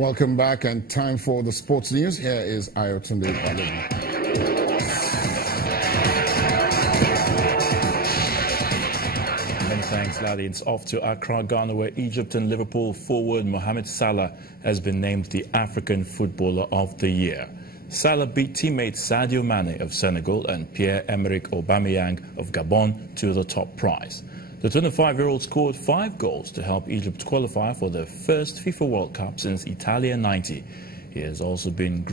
Welcome back, and time for the sports news. Here is Ayotunde Balogun. Many thanks, Lally. It's off to Accra, Ghana, where Egypt and Liverpool forward Mohamed Salah has been named the African Footballer of the Year. Salah beat teammate Sadio Mane of Senegal and Pierre-Emerick Aubameyang of Gabon to the top prize. The 25-year-old scored 5 goals to help Egypt qualify for their first FIFA World Cup since Italia '90. He has also been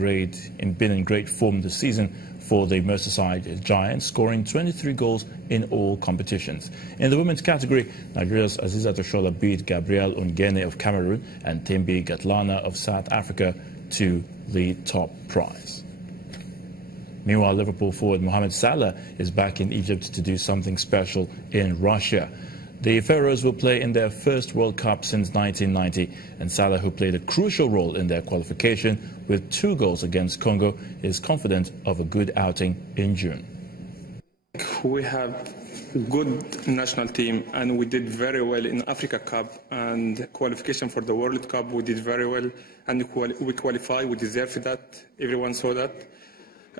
in great form this season for the Merseyside Giants, scoring 23 goals in all competitions. In the women's category, Nigeria's Azizat Oshola beat Gabrielle Ungene of Cameroon and Thembi Gatlana of South Africa to the top prize. Meanwhile, Liverpool forward Mohamed Salah is back in Egypt to do something special in Russia. The Pharaohs will play in their first World Cup since 1990, and Salah, who played a crucial role in their qualification with 2 goals against Congo, is confident of a good outing in June. We have a good national team, and we did very well in Africa Cup and qualification for the World Cup. We did very well, and we qualified. We deserve that. Everyone saw that.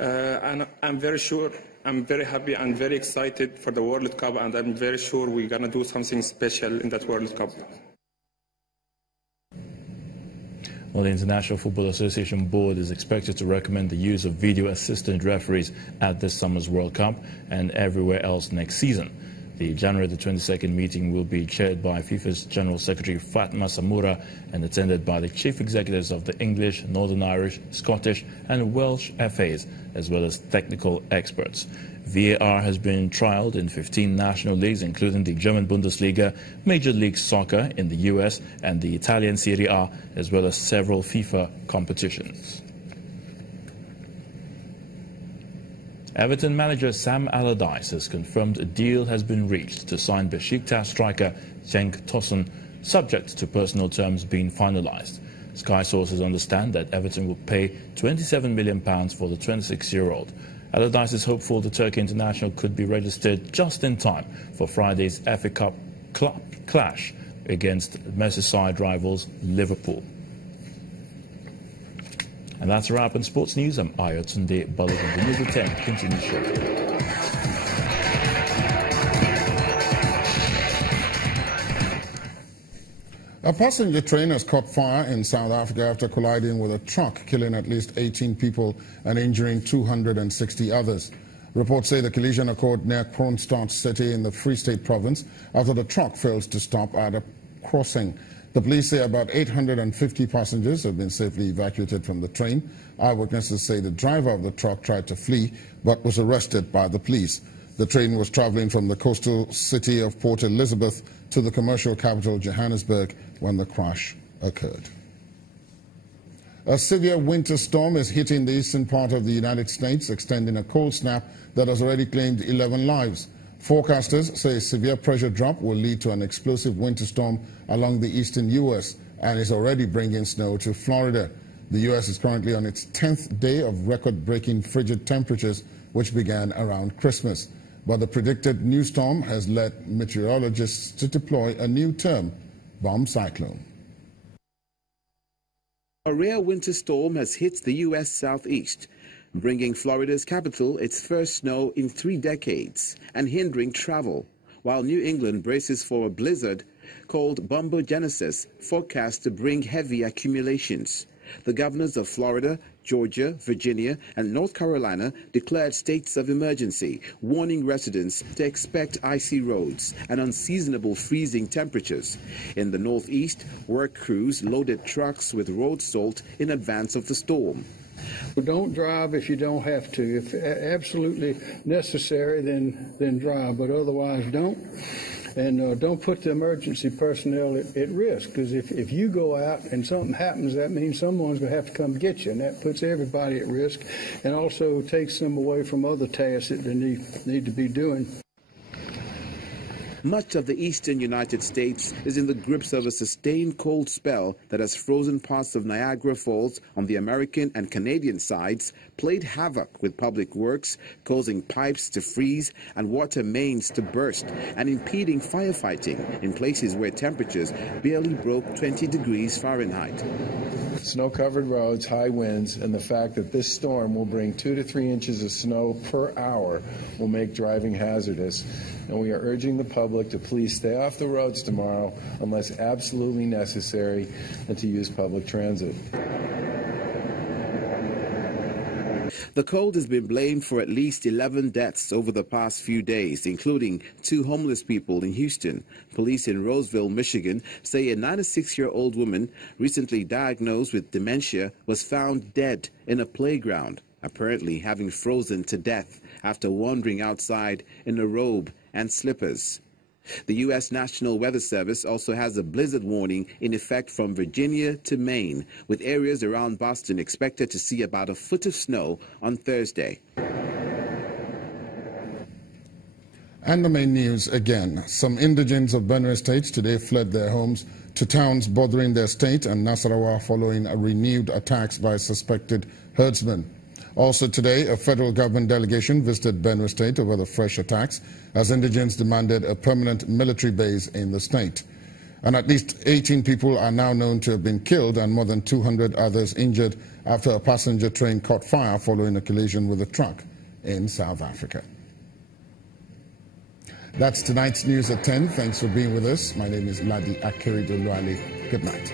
And I'm very sure, I'm very happy and very excited for the World Cup, and I'm very sure we're going to do something special in that World Cup. Well, the International Football Association Board is expected to recommend the use of video assistant referees at this summer's World Cup and everywhere else next season. The January the 22nd meeting will be chaired by FIFA's General Secretary Fatma Samura and attended by the chief executives of the English, Northern Irish, Scottish and Welsh FAs, as well as technical experts. VAR has been trialled in 15 national leagues, including the German Bundesliga, Major League Soccer in the US and the Italian Serie A, as well as several FIFA competitions. Everton manager Sam Allardyce has confirmed a deal has been reached to sign Besiktas striker Cenk Tosun, subject to personal terms being finalised. Sky sources understand that Everton will pay £27 million for the 26-year-old. Allardyce is hopeful the Turkey international could be registered just in time for Friday's FA Cup clash against Merseyside rivals Liverpool. And that's a wrap in sports news. I'm Ayotunde Balogun. The news at 10 continues shortly. A passenger train has caught fire in South Africa after colliding with a truck, killing at least 18 people and injuring 260 others. Reports say the collision occurred near Kroonstad City in the Free State province after the truck fails to stop at a crossing. The police say about 850 passengers have been safely evacuated from the train. Eyewitnesses say the driver of the truck tried to flee but was arrested by the police. The train was traveling from the coastal city of Port Elizabeth to the commercial capital Johannesburg when the crash occurred. A severe winter storm is hitting the eastern part of the United States, extending a cold snap that has already claimed 11 lives. Forecasters say a severe pressure drop will lead to an explosive winter storm along the eastern U.S. and is already bringing snow to Florida. The U.S. is currently on its 10th day of record-breaking frigid temperatures, which began around Christmas. But the predicted new storm has led meteorologists to deploy a new term, bomb cyclone. A rare winter storm has hit the U.S. southeast, bringing Florida's capital its first snow in 3 decades and hindering travel, while New England braces for a blizzard called bombogenesis, forecast to bring heavy accumulations. The governors of Florida, Georgia, Virginia, and North Carolina declared states of emergency, warning residents to expect icy roads and unseasonable freezing temperatures. In the Northeast, work crews loaded trucks with road salt in advance of the storm. Don't drive if you don't have to. If absolutely necessary, then drive, but otherwise don't. And don't put the emergency personnel at risk, because if you go out and something happens, that means someone's going to have to come get you, and that puts everybody at risk and also takes them away from other tasks that they need to be doing. Much of the eastern United States is in the grips of a sustained cold spell that has frozen parts of Niagara Falls on the American and Canadian sides, played havoc with public works, causing pipes to freeze and water mains to burst, and impeding firefighting in places where temperatures barely broke 20 degrees Fahrenheit. Snow-covered roads, high winds, and the fact that this storm will bring 2 to 3 inches of snow per hour will make driving hazardous. And we are urging the public to please stay off the roads tomorrow unless absolutely necessary and to use public transit. The cold has been blamed for at least 11 deaths over the past few days, including 2 homeless people in Houston. Police in Roseville, Michigan, say a 96-year-old woman recently diagnosed with dementia was found dead in a playground, apparently having frozen to death after wandering outside in a robe and slippers. The U.S. National Weather Service also has a blizzard warning in effect from Virginia to Maine, with areas around Boston expected to see about a foot of snow on Thursday. And the main news again. Some indigents of Benue State today fled their homes to towns bordering their state and Nasarawa following renewed attacks by suspected herdsmen. Also today, a federal government delegation visited Benue State over the fresh attacks as indigents demanded a permanent military base in the state. And at least 18 people are now known to have been killed and more than 200 others injured after a passenger train caught fire following a collision with a truck in South Africa. That's tonight's news at 10. Thanks for being with us. My name is Ladi Akeridoluale. Good night.